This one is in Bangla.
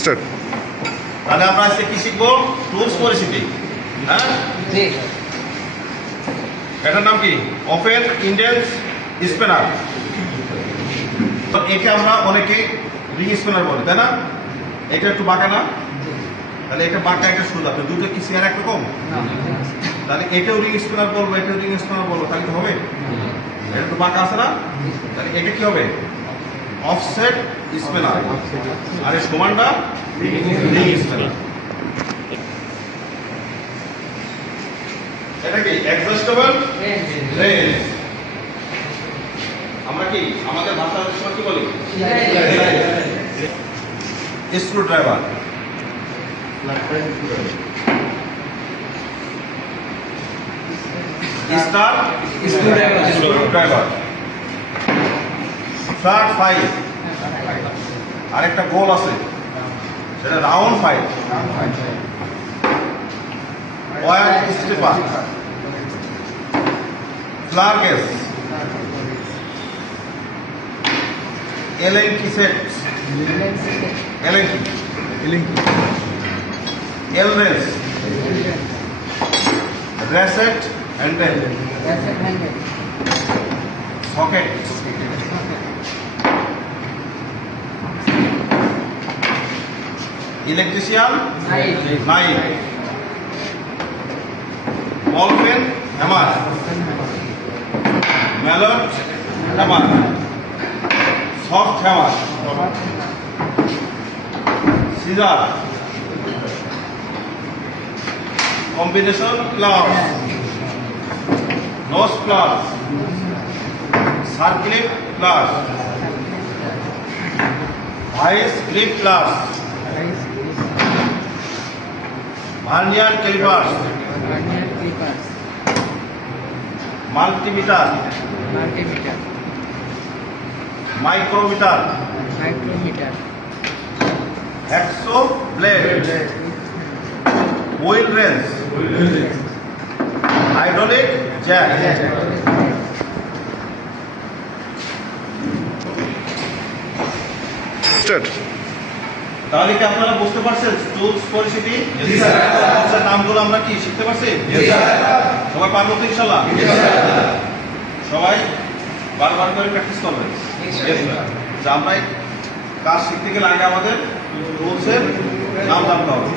স্টার্ট। তাহলে আমরা আজকে কি শিখবো? টুলস পরিচিতি। হ্যাঁ, এটার নাম কি? Open ended spanner. তো একে আমরা অনেকে রিং স্পিনার বলে, তাই না? এটা একটু বাঁকা না? তাহলে এটা বাঁকা, একটা সোজা, তো দুটো কি চেয়ার একরকম? তাহলে এটাও রিং স্পিনার বলবো, এটাও রিং স্পিনার বলবো, তাহলে কি হবে? এটা একটু বাঁকা আছে না? তাহলে এটা কি হবে? Offset spinner. আর এই সমানটা রিং স্পিনার। এটা কি? Adjustable wrench. আমরা কি আমাদের ভাষার সময় কি বলি? Screwdriver. Star screwdriver. Flat file. আরেকটা গোল আছে, সেটা round file. Wire stripper. Feeler gauge. Allen key set. Allen key. L wrench. Ratchet handle. Socket. Electrician knife. Ball pen hammer. Mallet hammer. Soft hammer. Scissor. Combination pliers. Nose pliers. Circlip pliers. Vice clip pliers. Vernier caliper. Multimeter. Micrometer. Hacksaw blade. Wheel wrench. Hydraulic jack. Start. তাহলে কি আপনারা বুঝতে পারছেন টুলস পরিচিতি? নামগুলো আমরা কি শিখতে পারছি? সবাই পারবো তো ইনশাল্লাহ? সবাই বারবার করে প্র্যাকটিস করবেন। আমরা কাজ শিখতে গেলে আগে আমাদের টুলসের নাম জানতে হবে।